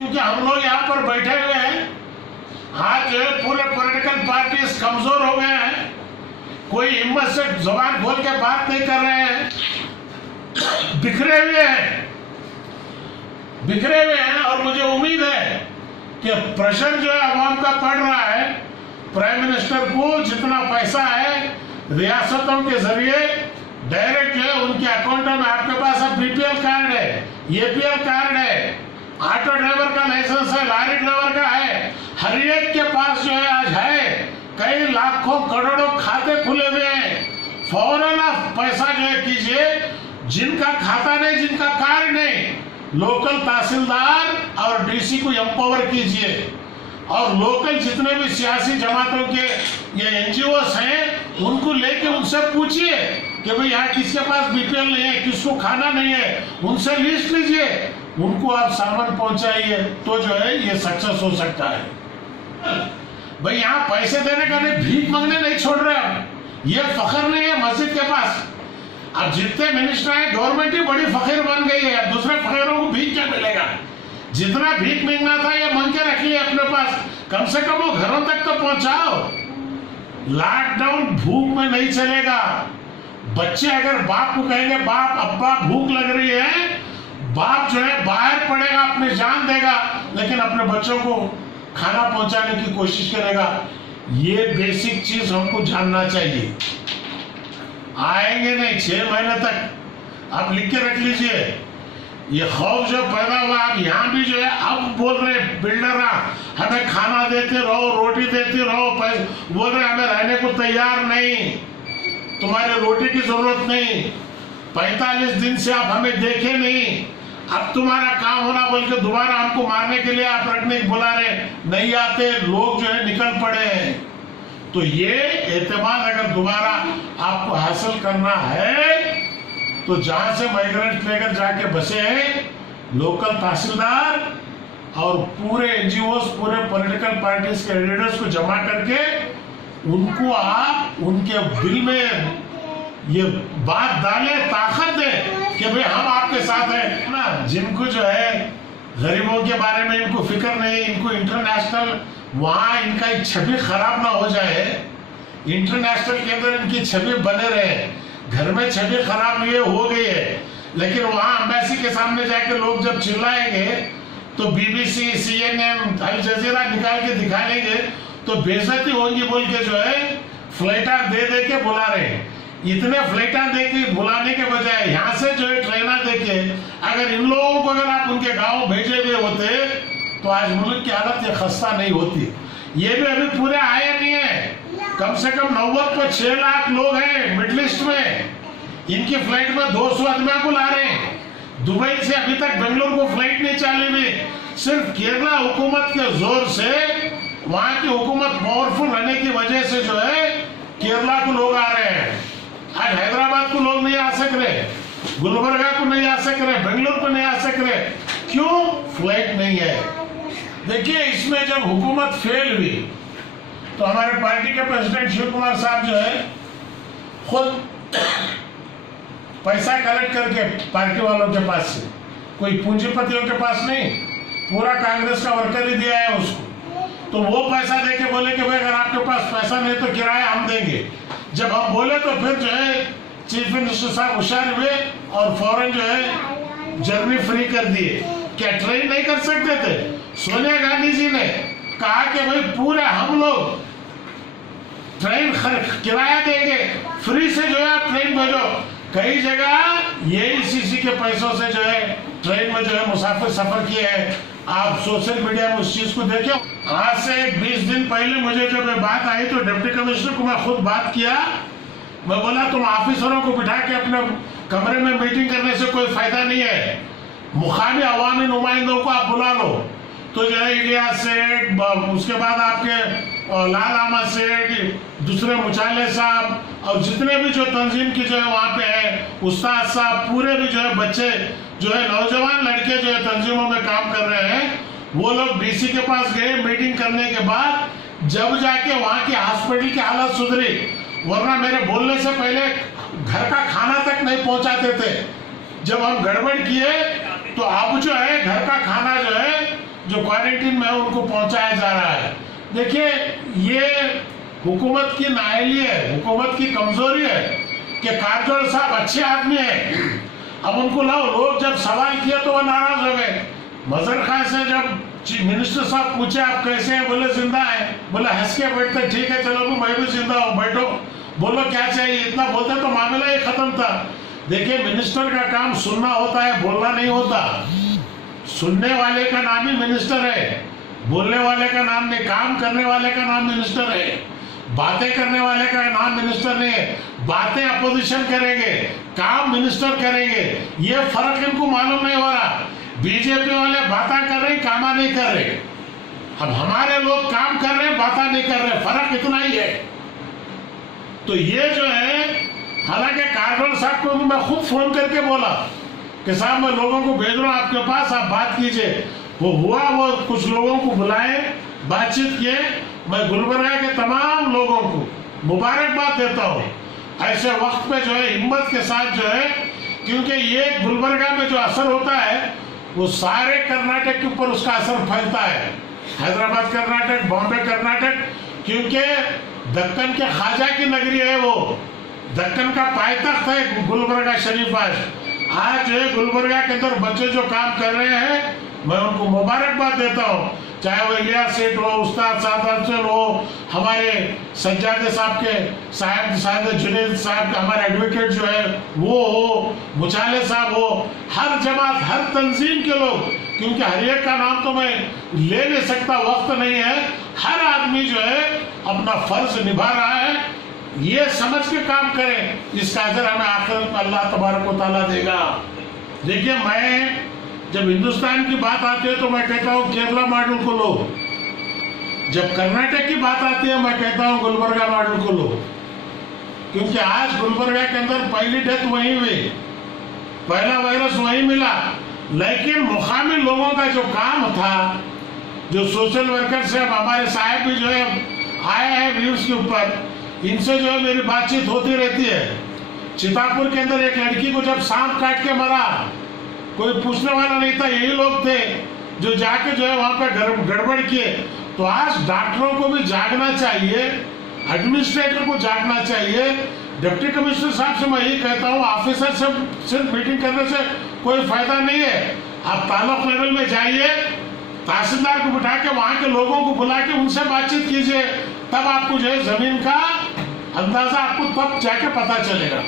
क्योंकि हम लोग यहाँ पर बैठे हुए हैं, आज जो है पूरे पॉलिटिकल पार्टीज कमजोर हो गए हैं, कोई हिम्मत से जुबान खोल के बात नहीं कर रहे हैं, बिखरे हुए हैं। और मुझे उम्मीद है कि प्रेशर जो है अवाम का पड़ रहा है, प्राइम मिनिस्टर को जितना पैसा है रियासतों के जरिए डायरेक्ट जो है उनके अकाउंट में, आपके पास अब बीपीएल कार्ड है, एपीएल कार्ड है, ऑटो ड्राइवर का लाइसेंस है, लॉरी ड्राइवर का है, हर एक के पास जो है आज है, कई लाखों करोड़ों खाते खुले हुए हैं। फौरन आप पैसा जो है कीजिए, जिनका खाता नहीं, जिनका कार्ड नहीं, लोकल तहसीलदार और डीसी को एम्पावर कीजिए, और लोकल जितने भी सियासी जमातों के ये एनजीओस हैं उनको लेके उनसे पूछिए कि भाई यहाँ किसके पास बीपीएल नहीं है, किसको खाना नहीं है, उनसे लिस्ट लीजिए, उनको आप सामान पहुंचाइए, तो जो है ये सक्सेस हो सकता है। भाई यहाँ पैसे देने का नहीं, भीख मांगने नहीं छोड़ रहे हम, ये फखर नहीं है मस्जिद के पास। अब जितने मिनिस्टर हैं, गवर्नमेंट ही बड़ी फकीर बन गई है, अब दूसरे फकीरों को भीख क्या मिलेगा? जितना भीख मांगना था ये मांग के रख लिया अपने पास, कम से कम वो घरों तक तो पहुंचाओ। लॉकडाउन भूख में नहीं चलेगा। बच्चे अगर बाप को कहेंगे बाप अब्बा भूख लग रही है, बाप जो है बाहर पड़ेगा, अपनी जान देगा, लेकिन अपने बच्चों को खाना पहुंचाने की कोशिश करेगा। ये बेसिक चीज हमको जानना चाहिए। आएंगे नहीं 6 महीने तक, आप लिख के रख लीजिए। ये खौफ जो पैदा हुआ, आप यहाँ भी जो है अब बोल रहे बिल्डर हमें खाना देते रहो, रोटी देते रहो, बोल रहे हमें रहने को तैयार नहीं, तुम्हारे रोटी की जरूरत नहीं, 45 दिन से आप हमें देखे नहीं, अब तुम्हारा काम होना बोल के दोबारा हमको मारने के लिए आप रखने बुला रहे, नहीं आते लोग जो है निकल पड़े हैं। तो ये एतमाद अगर दोबारा आपको हासिल करना है तो जहां से माइग्रेंट लेकर जाके बसे हैं, लोकल तहसीलदार और पूरे एनजीओ, पूरे पॉलिटिकल पार्टीज के लीडर्स को जमा करके उनको आप उनके दिल में ये बात डाले, ताकत दे कि भाई हम आपके साथ हैं ना। जिनको जो है गरीबों के बारे में इनको फिक्र नहीं, इनको इंटरनेशनल वहां इनका छवि खराब ना हो जाए, इंटरनेशनल के अंदर इनकी छवि बने रहे। घर में छवि खराब ये हो गई है, लेकिन वहां एम्बेसी के सामने जाके लोग जब चिल्लाएंगे तो बीबीसी, सीएनएन, अल जजीरा निकाल के दिखा लेंगे तो बेइज्जती होगी बोल के जो है फ्लाइटा दे दे के बुला रहे हैं। इतने फ्लाइटा दे के बुलाने के बजाय यहाँ से जो है ट्रेना दे के अगर इन लोगों को अगर आप उनके गाँव भेजे हुए होते तो आज मुल्क की हालत ये खस्ता नहीं होती। ये भी अभी पूरे आए नहीं है, कम से कम 90 पर 6 लाख लोग हैं मिडिल ईस्ट में, इनकी फ्लाइट में 200 आदमियों को ला रहे हैं। दुबई से अभी तक बेंगलुरु को फ्लाइट नहीं चली हुई, सिर्फ केरला हुकूमत के जोर से, वहां की हुकूमत पावरफुल रहने की वजह से जो है केरला को लोग आ रहे हैं। आज हैदराबाद को लोग नहीं आ सक रहे, गुलबर्गा को नहीं आ सक रहे, बेंगलुरु को नहीं आ सक रहे, क्यों? फ्लाइट नहीं है। देखिए इसमें जब हुकूमत फेल हुई तो हमारे पार्टी के प्रेसिडेंट शिव कुमार साहब जो है खुद पैसा कलेक्ट करके पार्टी वालों के पास से, कोई पूंजीपतियों के पास नहीं, पूरा कांग्रेस का वर्कर ही दिया है उसको, तो वो पैसा देके बोले कि भाई अगर आपके पास पैसा नहीं तो किराया हम देंगे। जब हम बोले तो फिर जो है चीफ मिनिस्टर साहब होशियार हुए और फौरन जो है जर्नी फ्री कर दिए। क्या ट्रेन नहीं कर सकते थे? सोनिया गांधी जी ने कहा कि भाई पूरे हम लोग ट्रेन किराया देंगे, फ्री से जो है आप ट्रेन भेजो। कई जगह ये इसी के पैसों से जो है ट्रेन में जो है मुसाफिर सफर किए हैं। आप सोशल मीडिया में उस चीज को देखो। आज से 20 दिन पहले मुझे जब ये बात आई तो डिप्टी कमिश्नर को मैं खुद बात किया, मैं बोला तुम ऑफिसरों को बिठा के अपने कमरे में मीटिंग करने से कोई फायदा नहीं है, मुकामी अवामी नुमाइंदों को आप बुला लो। तो जो है इलियास सेठ, उसके बाद आपके लाल अहमद सेठ, दूसरे मुचाले साहब और जितने भी जो तंजीम की जो है वहाँ पे है, उस्ताद साहब, पूरे भी जो है बच्चे जो है नौजवान लड़के जो है तंजीमों में काम कर रहे हैं, वो लोग डीसी के पास गए मीटिंग करने के बाद, जब जाके वहाँ की हॉस्पिटल की हालत सुधरी, वरना मेरे बोलने से पहले घर का खाना तक नहीं पहुँचाते थे। जब हम गड़बड़ किए तो अब जो है घर का खाना जो है जो क्वारंटीन में है उनको पहुंचाया जा रहा है। देखिए, ये हुकूमत की नाअहली है, हुकूमत की कमजोरी है कि कारजोल साहब अच्छे आदमी है, अब उनको लाओ। लोग जब सवाल किया तो वो नाराज हो गए। मजहर खान से जब चीफ मिनिस्टर साहब पूछे आप कैसे हैं, बोले जिंदा है, बोले हंस के बैठते, ठीक है चलो मैं भी जिंदा हूँ, बैठो, बोलो क्या चाहिए, इतना बोलते तो मामला ही खत्म था। देखिए, मिनिस्टर का काम सुनना होता है, बोलना नहीं होता। सुनने वाले का नाम ही मिनिस्टर है, बोलने वाले का नाम नहीं। काम करने वाले का नाम मिनिस्टर है, बातें करने वाले का नाम मिनिस्टर नहीं है। बातें अपोजिशन करेंगे, काम मिनिस्टर करेंगे, ये फर्क इनको मालूम नहीं हो रहा। बीजेपी वाले बातें कर रहे, कामा नहीं कर रहे। अब हमारे लोग काम कर रहे, बातें नहीं कर रहे, फर्क इतना ही है। तो ये जो है, हालांकि कारजोल साहब को मैं खुद फोन करके बोला कि साहब मैं लोगों को भेज रहा हूँ आपके पास, आप बात कीजिए। वो हुआ, वो कुछ लोगों को बुलाए, बातचीत किए। मैं गुलबर्गा के तमाम लोगों को मुबारकबाद देता हूँ ऐसे वक्त पे जो है हिम्मत के साथ जो है, क्योंकि ये गुलबर्गा में जो असर होता है वो सारे कर्नाटक के ऊपर उसका असर फैलता है। हैदराबाद कर्नाटक, बॉम्बे कर्नाटक, क्योंकि दक्कन के ख्वाजा की नगरी है, वो दक्कन का पायतख्त है गुलबर्गा शरीफ। आज जो है गुलबर्गा के अंदर बच्चे जो काम कर रहे हैं, मैं उनको मुबारकबाद देता हूँ। चाहे वो इलियास सेठ हो, उस्ताद सादत अफजल हो, हमारे सज्जादे साहब के साहब जुनेद साहब, हमारे एडवोकेट जो है वो हो, मुचाले साहब हो, हर जमात, हर तंजीम के लोग, क्योंकि हर एक का नाम तो मैं ले नहीं सकता, वक्त नहीं है। हर आदमी जो है अपना फर्ज निभा रहा है, ये समझ के काम करें, इसका अजर हमें आखिरत में अल्लाह तबारक व तआला देगा। देखिए, मैं जब हिंदुस्तान की बात आती है तो मैं कहता हूँ केरला मॉडल को लो, जब कर्नाटक की बात आती है मैं कहता हूँ गुलबर्गा मॉडल को लो, क्योंकि आज गुलबर्गा के अंदर पहली डेथ वहीं हुई, पहला वायरस वहीं मिला। लेकिन मुकामी लोगों का जो काम था, जो सोशल वर्कर से, अब हमारे साहब भी जो है आए हैं व्यूज के ऊपर, इनसे जो है मेरी बातचीत होती रहती है। चितापुर के अंदर एक लड़की को जब सांप काट के मरा, कोई पूछने वाला नहीं था, यही लोग थे जो जाके जो है वहां पे गड़बड़ किए। तो आज डॉक्टरों को भी जागना चाहिए, एडमिनिस्ट्रेटर को जागना चाहिए। डिप्टी कमिश्नर साहब से मैं यही कहता हूँ, ऑफिसर से सिर्फ मीटिंग करने से कोई फायदा नहीं है। आप ताल्लुक लेवल में जाइए, तहसीलदार को बिठा के वहां के लोगों को बुला के उनसे बातचीत कीजिए, तब आपको जो है जमीन का अंदाजा आपको तब जाके पता चलेगा।